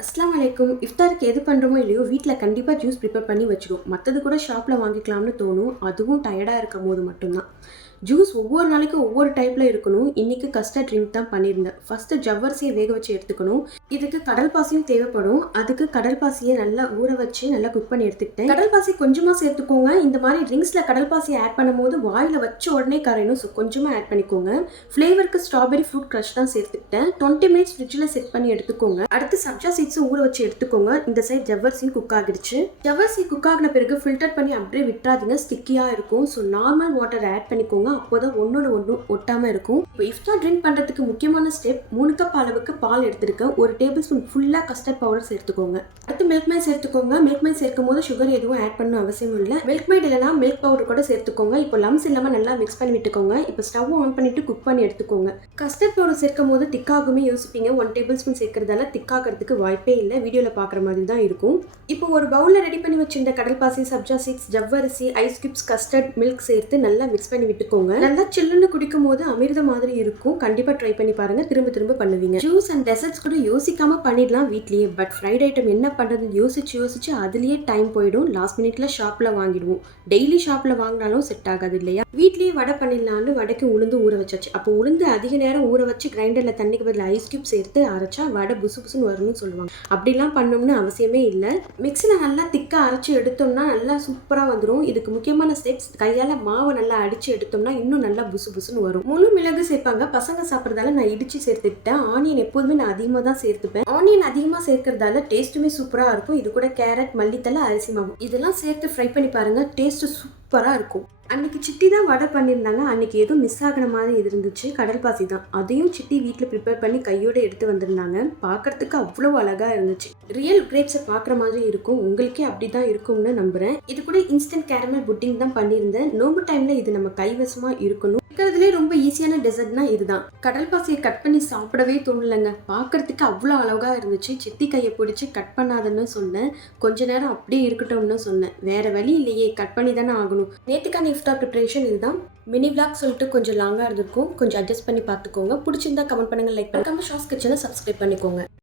அஸ்ஸலாமு அலைக்கும். இஃப்தாருக்கு எது பண்ணுறோமோ இல்லையோ வீட்டில் கண்டிப்பாக ஜூஸ் ப்ரிப்பேர் பண்ணி வச்சுருவோம். மற்றது கூட ஷாப்பில் வாங்கிக்கலாம்னு தோணும். அதுவும் டயர்டாக இருக்கும் போது மட்டும்தான். ஜூஸ் ஒவ்வொரு நாளைக்கும் ஒவ்வொரு டைப்பில் இருக்கணும். இன்றைக்கி கஸ்டர்ட் ட்ரிங்க் தான் பண்ணியிருந்தேன். ஃபஸ்ட்டு ஜவ்வரிசியை வேக வச்சு எடுத்துக்கணும். இதுக்கு கடல் பாசியும் தேவைப்படும். அதுக்கு கடல் பாசியை நல்லா ஊற வச்சு நல்லா குக் பண்ணி எடுத்துக்கிட்டேன். கடல் பாசி கொஞ்சமாக சேர்த்துக்கோங்க. இந்த மாதிரி ட்ரிங்க்ஸில் கடல் பாசியை ஆட் பண்ணும்போது வாயில் வச்ச உடனே கரையணும். ஸோ கொஞ்சமாக ஆட் பண்ணிக்கோங்க. ஃப்ளேவருக்கு ஸ்ட்ராபெரி ஃப்ரூட் க்ரஷ் தான் சேர்த்துக்கிட்டேன். 20 மினிட்ஸ் ஃப்ரிட்ஜில் செட் பண்ணி எடுத்துக்கோங்க. அடுத்து சப்ஜா சீட்ஸும் ஊற வச்சு எடுத்துக்கோங்க. இந்த சைட் ஜவ்வரிசியும் குக் ஆகிடுச்சு. ஜவ்வரிசி குக் ஆகின பிறகு ஃபில்டர் பண்ணி அப்படியே விட்டுறாதீங்க, ஸ்டிக்கியாக இருக்கும். ஸோ நார்மல் வாட்டர் ஆட் பண்ணிக்கோங்க. அப்போதான் ஒன்னோட ஒன்று ஒட்டாமல் இருக்கும். இப்போ இஃப்தார் ட்ரிங்க் பண்ணுறதுக்கு முக்கியமான ஸ்டெப், 3 கப் அளவுக்கு பால் எடுத்துருக்கேன். 1 டேபிள் ஸ்பூன் ஃபுல்லாக கஸ்டர்ட் பவுடர் சேர்த்துக்கோங்க. அடுத்து மில்க் மைட் சேர்த்துக்கோங்க. மில்க் மைட் சேர்க்கும் போது சுகர் எதுவும் ஆட் பண்ணணும் அவசியம் இல்லை. மில்க் மைட் இல்லைனா மில்க் பவுடர் கூட சேர்த்துக்கோங்க. இப்போ லம்ஸ் இல்லாமல் நல்லா மிக்ஸ் பண்ணி விட்டுக்கோங்க. இப்போ ஸ்டவ் ஆன் பண்ணிட்டு குக் பண்ணி எடுத்துக்கோங்க. கஸ்டர்ட் பவுடர் சேர்க்கும் போது திக்காகுமே யோசிப்பீங்க. 1 டேபிள் ஸ்பூன் சேர்க்கறதால திக்காகிறதுக்கு வாய்ப்பே இல்லை. வீடியோவில் பார்க்குற மாதிரி தான் இருக்கும். இப்போ ஒரு பவுலில் ரெடி பண்ணி வச்சிருந்த கடல் பாசி, சப்ஜா சீட்ஸ், ஜவ்வரிசி, ஐஸ் கியூப்ஸ், கஸ்டர்ட் மில்க் சேர்த்து நல்லா மிக்ஸ் பண்ணி விட்டுக்கோங்க. நல்லா சில்லுன்னு குடிக்கும் போது அமிர்த மாதிரி இருக்கும். கண்டிப்பாக ட்ரை பண்ணி பாருங்க. திரும்ப திரும்ப பண்ணுவீங்க. ஜூஸ் அண்ட் டெசர்ட்ஸ் கூட யோசிக்காம பண்ணிடலாம் வீட்லயே. பட் ஃப்ரைட் ஐட்டம் என்ன பண்ணுறது யோசிச்சு அதுலேயே டைம் போயிடும். லாஸ்ட் மினிட்ல ஷாப்பில் வாங்கிடுவோம். டெய்லி ஷாப்பில் வாங்கினாலும் செட் ஆகாது இல்லையா? வீட்லேயே வடை பண்ணிடலான்னு வடைக்கு உளுந்து ஊற வச்சாச்சு. அப்போ உளுந்து அதிக நேரம் ஊற வச்சு கிரைண்டரில் தண்ணிக்கு பதில் ஐஸ் கியூப் சேர்த்து அரைச்சா வடை புசு புசுன்னு வரும்னு சொல்லுவாங்க. அப்படிலாம் பண்ணணும்னு அவசியமே இல்லை. மிக்ஸில் நல்லா திக்காக அரைச்சி எடுத்தோம்னா நல்லா சூப்பராக வந்துடும். இதுக்கு முக்கியமான ஸ்டெப்ஸ், கையால் மாவை நல்லா அடித்து எடுத்தோம்னா இன்னும் நல்லா புசு புசுன்னு வரும். முழு மிளகு சேர்ப்பாங்க. பசங்க சாப்பிட்றதால நான் இடிச்சு சேர்த்துக்கிட்டேன். ஆனியன் எப்போதுமே நான் அதிகமாக தான் சேர்த்துப்பேன். ஆனியன் அதிகமாக சேர்க்கறதால டேஸ்ட்டுமே சூப்பராக இருக்கும். இது கூட கேரட், மல்லித்தலை, அரிசி மாவு இதெல்லாம் சேர்த்து ஃப்ரை பண்ணி பாருங்க. டேஸ்ட்டு சூப்பராக இருக்கும். அன்னைக்கு சிட்டி தான் வடை பண்ணியிருந்தாங்க. அன்னைக்கு எதுவும் மிஸ் ஆகின மாதிரி இருந்துச்சு. கடல் பாசி தான். அதையும் சிட்டி வீட்டில் ப்ரிப்பேர் பண்ணி கையோடு எடுத்து வந்திருந்தாங்க. பார்க்கறதுக்கு அவ்வளோ அழகாக இருந்துச்சு. ரியல் கிரேப்ஸை பார்க்குற மாதிரி இருக்கும். உங்களுக்கே அப்படி தான் இருக்கும்னு நம்புகிறேன். இது கூட இன்ஸ்டன்ட் கேரமல் புட்டிங் தான் பண்ணியிருந்தேன். நோம்பு டைமில் இது நம்ம கைவசமாக இருக்கணும். இருக்கிறதுலே ரொம்ப ஈஸியான டெசர்ட்னா இதுதான். கடல் பாசியை கட் பண்ணி சாப்பிடவே தோணலைங்க. பார்க்கறதுக்கு அவ்வளோ அழகாக இருந்துச்சு. சித்தி கையை பிடிச்சி கட் பண்ணாதன்னு சொன்னேன். கொஞ்ச நேரம் அப்படியே இருக்கட்டும்னு சொன்னேன். வேற வழி இல்லையே, கட் பண்ணி தானே ஆகணும். நேற்றுக்கான இஃப்தார் ப்ரிப்பரேஷன் இதுதான். மினி விளாக் சொல்லிட்டு கொஞ்சம் லாங்காக இருந்திருக்கும். கொஞ்சம் அட்ஜஸ்ட் பண்ணி பார்த்துக்கோங்க. பிடிச்சிருந்தா கமெண்ட் பண்ணுங்கள், லைக் பண்ணுங்க. ஷாஸ் கிச்சனை சப்ஸ்கிரைப் பண்ணிக்கோங்க.